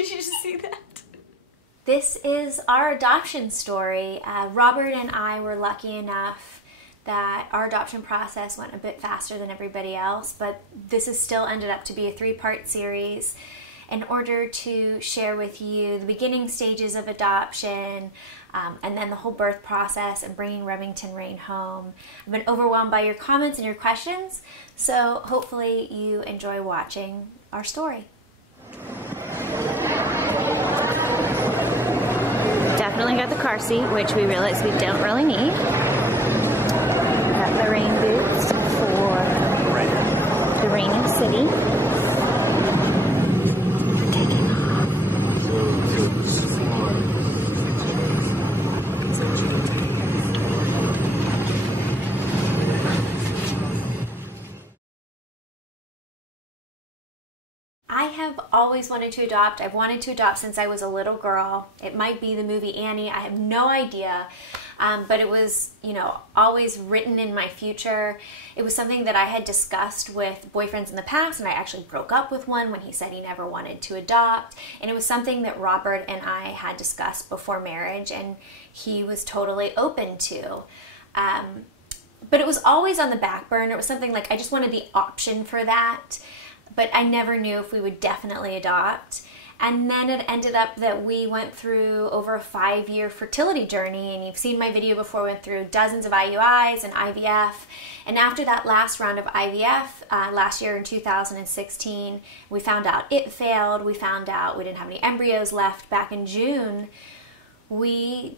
Did you just see that? This is our adoption story. Robert and I were lucky enough that our adoption process went a bit faster than everybody else, but this has still ended up to be a 3-part series in order to share with you the beginning stages of adoption, and then the whole birth process and bringing Remington Rain home. I've been overwhelmed by your comments and your questions, so hopefully you enjoy watching our story. Definitely got the car seat, which we realize we don't really need. Got the rain boots for the rainy city. Taking off. I have always wanted to adopt. I've wanted to adopt since I was a little girl. It might be the movie Annie. I have no idea. But it was, always written in my future. It was something that I had discussed with boyfriends in the past, and I actually broke up with one when he said he never wanted to adopt. And it was something that Robert and I had discussed before marriage, and he was totally open to. But it was always on the back burner. It was something like I just wanted the option for that, but I never knew if we would definitely adopt. And then it ended up that we went through over a 5-year fertility journey, and you've seen my video before. We went through dozens of IUIs and IVF. And after that last round of IVF, last year in 2016, we found out it failed. We found out we didn't have any embryos left back in June. A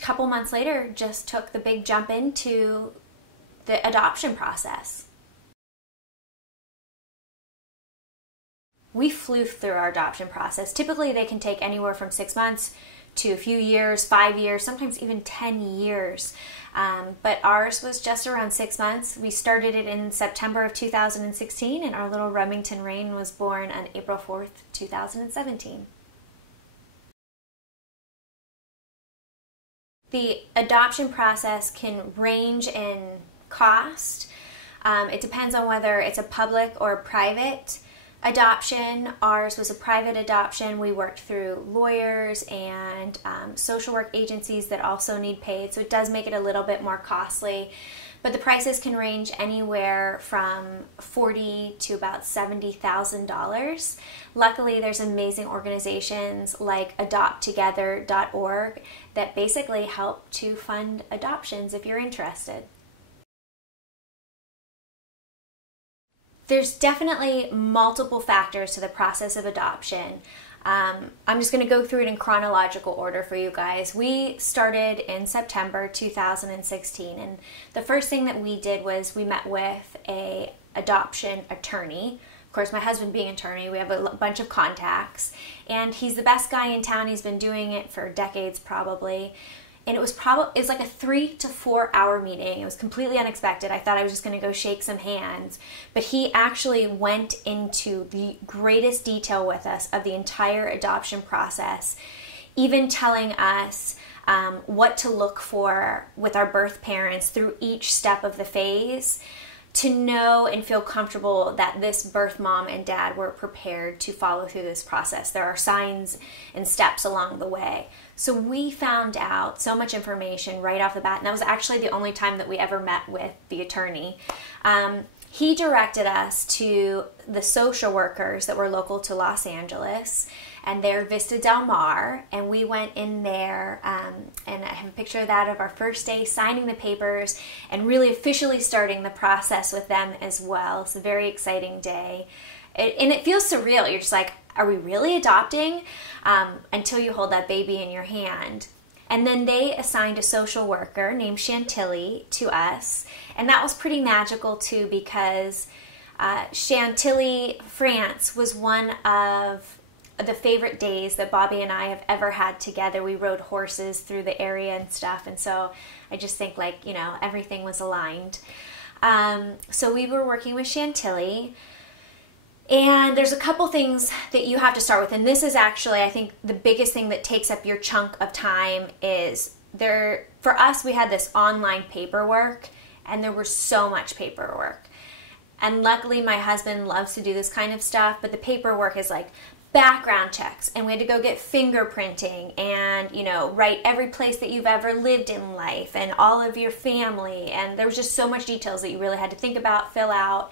couple months later, just took the big jump into the adoption process. We flew through our adoption process. Typically, they can take anywhere from 6 months to a few years, 5 years, sometimes even 10 years. But ours was just around 6 months. We started it in September of 2016, and our little Remington Rain was born on April 4th, 2017. The adoption process can range in cost. It depends on whether it's a public or private adoption. Ours was a private adoption. We worked through lawyers and social work agencies that also need paid, so it does make it a little bit more costly. But the prices can range anywhere from $40,000 to about $70,000. Luckily, there's amazing organizations like adopttogether.org that basically help to fund adoptions if you're interested. There's definitely multiple factors to the process of adoption. I'm just going to go through it in chronological order for you guys. We started in September 2016, and the first thing that we did was we met with an adoption attorney. Of course, my husband being an attorney, we have a bunch of contacts, and he's the best guy in town. He's been doing it for decades probably. And it was like a 3 to 4 hour meeting. It was completely unexpected. I thought I was just going to go shake some hands. But he actually went into the greatest detail with us of the entire adoption process, even telling us what to look for with our birth parents through each step of the phase, to know and feel comfortable that this birth mom and dad were prepared to follow through this process. There are signs and steps along the way. So we found out so much information right off the bat, and that was actually the only time that we ever met with the attorney. He directed us to the social workers that were local to Los Angeles, and they're Vista Del Mar, and we went in there, and I have a picture of that of our first day signing the papers and really officially starting the process with them as well. It's a very exciting day. And it feels surreal. You're just like, are we really adopting? Until you hold that baby in your hand. And then they assigned a social worker named Chantilly to us. And that was pretty magical too, because Chantilly, France was one of the favorite days that Bobby and I have ever had together. We rode horses through the area and stuff. And so I just think everything was aligned. So we were working with Chantilly. And there's a couple things that you have to start with. And this is actually, I think, the biggest thing that takes up your chunk of time is for us, we had this online paperwork, and there was so much paperwork. And luckily, my husband loves to do this kind of stuff, but the paperwork is like background checks, and we had to go get fingerprinting and, you know, write every place that you've ever lived in life and all of your family. And there was just so much details that you really had to think about, fill out.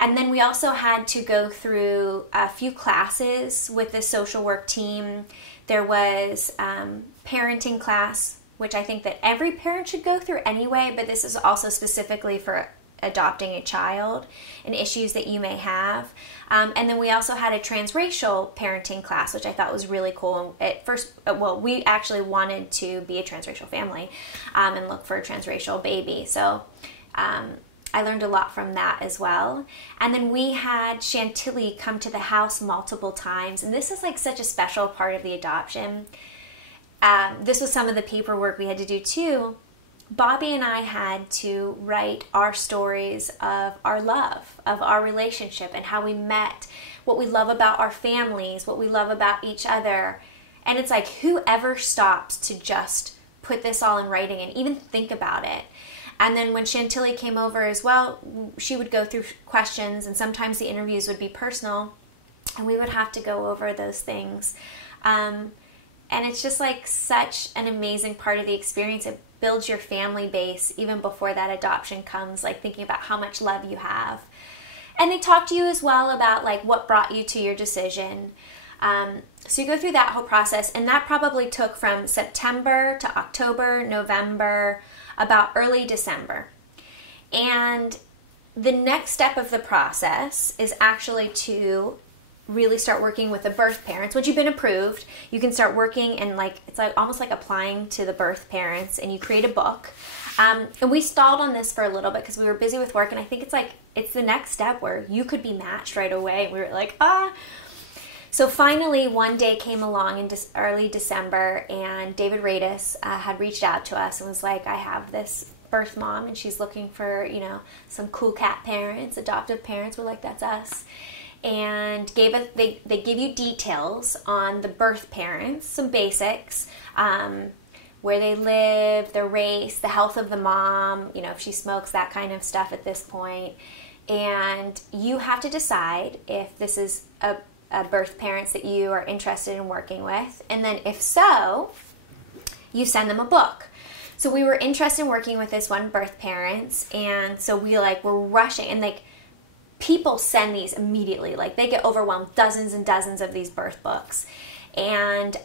And then we also had to go through a few classes with the social work team. There was parenting class, which I think that every parent should go through anyway, but this is also specifically for adopting a child and issues that you may have. And then we also had a transracial parenting class, which I thought was really cool. At first, well, we actually wanted to be a transracial family and look for a transracial baby. So I learned a lot from that as well. And then we had Chantilly come to the house multiple times. And this is like such a special part of the adoption. This was some of the paperwork we had to do too. Bobby and I had to write our stories of our love, of our relationship and how we met, what we love about our families, what we love about each other. And it's like, whoever stops to just put this all in writing and even think about it. And then when Chantilly came over as well, she would go through questions, and sometimes the interviews would be personal, and we would have to go over those things. And it's just like such an amazing part of the experience. It builds your family base even before that adoption comes, like thinking about how much love you have. And they talk to you as well about like what brought you to your decision. So you go through that whole process, and that probably took from September to October, November, about early December. And the next step of the process is actually to really start working with the birth parents. Once you've been approved, you can start working, and like it's like almost like applying to the birth parents, and you create a book. And we stalled on this for a little bit because we were busy with work, and I think it's the next step where you could be matched right away. We were like, So finally, one day came along in early December, and David Radis had reached out to us and was like, I have this birth mom, and she's looking for, you know, some cool cat parents, adoptive parents. We're like, that's us. And they give you details on the birth parents, some basics, where they live, their race, the health of the mom, you know, if she smokes, that kind of stuff at this point. And you have to decide if this is a birth parents that you are interested in working with. And then if so, you send them a book. So we were interested in working with this one birth parents, and so we were rushing, and like people send these immediately. Like they get overwhelmed, dozens and dozens of these birth books. And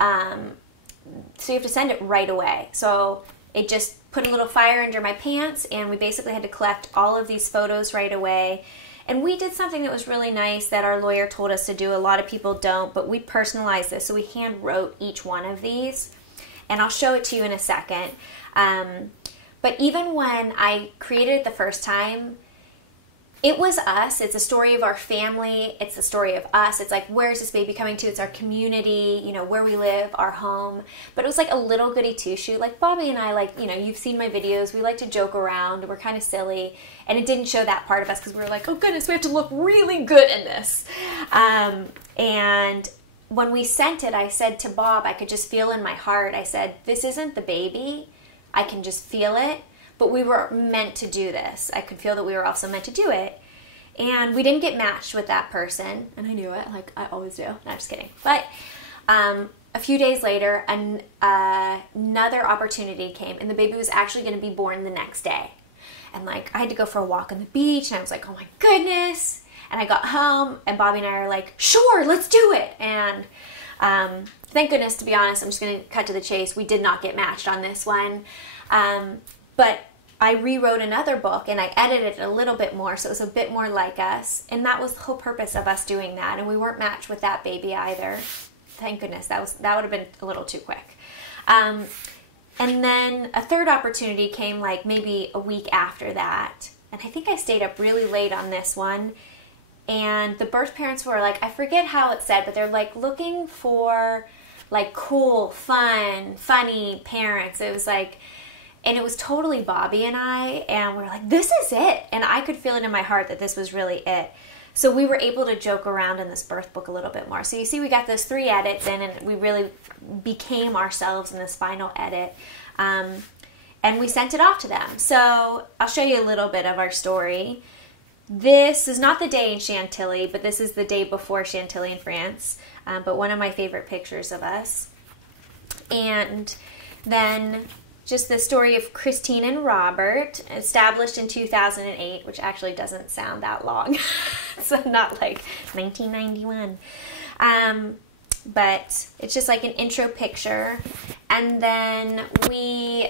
so you have to send it right away. So it just put a little fire under my pants, and we basically had to collect all of these photos right away. And we did something that was really nice that our lawyer told us to do. A lot of people don't, but we personalized this. So we hand wrote each one of these, and I'll show it to you in a second. But even when I created it the first time, it was us. It's a story of our family. It's the story of us. It's like, where's this baby coming to? It's our community, you know, where we live, our home. But it was like a little goody two-shoe. Like Bobby and I, like, you know, you've seen my videos. We like to joke around. We're kind of silly. And it didn't show that part of us because we were like, oh goodness, we have to look really good in this. And when we sent it, I said to Bob, I could just feel in my heart, I said, this isn't the baby. I can just feel it. But we were meant to do this. I could feel that we were also meant to do it. And we didn't get matched with that person. And I knew it, like I always do. No, I'm just kidding. But a few days later, another opportunity came. And the baby was actually going to be born the next day. And like I had to go for a walk on the beach. And I was like, oh my goodness. And I got home. And Bobby and I are like, sure, let's do it. And thank goodness, to be honest, I'm just going to cut to the chase. We did not get matched on this one. But I rewrote another book, and I edited it a little bit more, so it was a bit more like us. And that was the whole purpose of us doing that. And we weren't matched with that baby either. Thank goodness. That would have been a little too quick. And then a third opportunity came like maybe a week after that. And I think I stayed up really late on this one. And the birth parents were like, I forget how it said, but they're like looking for like cool, fun, funny parents. It was like, and it was totally Bobby and I, and we were like, this is it. And I could feel it in my heart that this was really it. So we were able to joke around in this birth book a little bit more. So you see we got those 3 edits in, and we really became ourselves in this final edit. And we sent it off to them. So I'll show you a little bit of our story. This is not the day in Chantilly, but this is the day before Chantilly in France. But one of my favorite pictures of us. And then just the story of Christine and Robert, established in 2008, which actually doesn't sound that long. So not like 1991. But it's just like an intro picture. And then we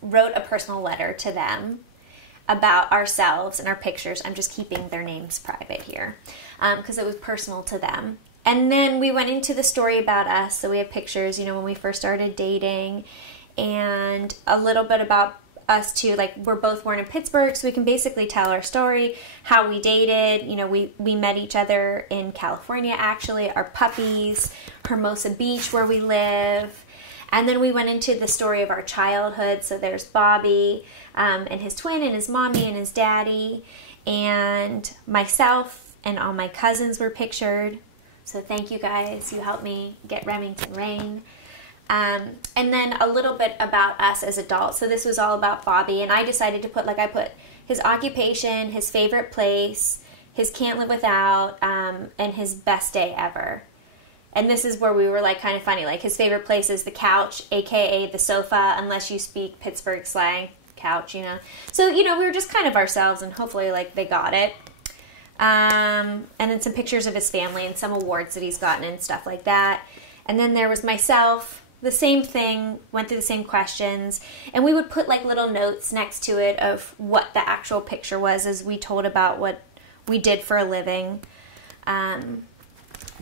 wrote a personal letter to them about ourselves and our pictures. I'm just keeping their names private here because it was personal to them. And then we went into the story about us. So we have pictures, you know, when we first started dating, and a little bit about us too. Like, we're both born in Pittsburgh, so we can basically tell our story, how we dated. You know, we met each other in California, actually, our puppies, Hermosa Beach, where we live. And then we went into the story of our childhood. So there's Bobby and his twin and his mommy and his daddy, and myself and all my cousins were pictured. So thank you guys. You helped me get Remington Rain. And then a little bit about us as adults. So this was all about Bobby, and I decided to put, like, I put his occupation, his favorite place, his can't live without, and his best day ever. And this is where we were, like, kind of funny. Like, his favorite place is the couch, a.k.a. the sofa, unless you speak Pittsburgh slang, couch, you know. So, you know, we were just kind of ourselves, and hopefully, like, they got it. And then some pictures of his family and some awards that he's gotten and stuff like that. And then there was myself, the same thing, went through the same questions. And we would put, like, little notes next to it of what the actual picture was as we told about what we did for a living.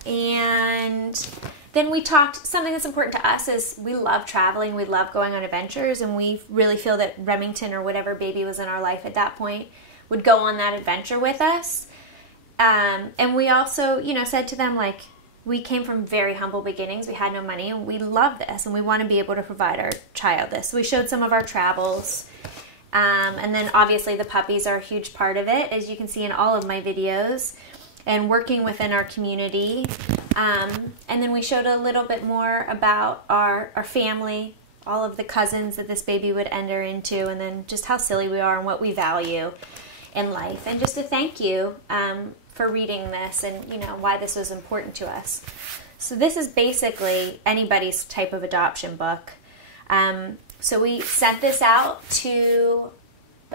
And then we talked, something that's important to us is we love traveling, we love going on adventures, and we really feel that Remington, or whatever baby was in our life at that point, would go on that adventure with us. And we also, you know, said to them, like, we came from very humble beginnings. We had no money, and we love this, and we want to be able to provide our child this. So we showed some of our travels. And then obviously the puppies are a huge part of it, as you can see in all of my videos, and working within our community. And then we showed a little bit more about our family, all of the cousins that this baby would enter into, and then just how silly we are and what we value in life. And just a thank you for reading this, and, you know, why this was important to us. So this is basically anybody's type of adoption book. So we sent this out to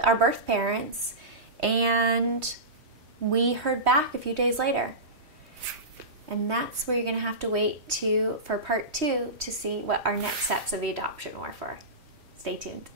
our birth parents, and we heard back a few days later. And that's where you're going to have to wait for part 2 to see what our next steps of the adoption were for. Stay tuned.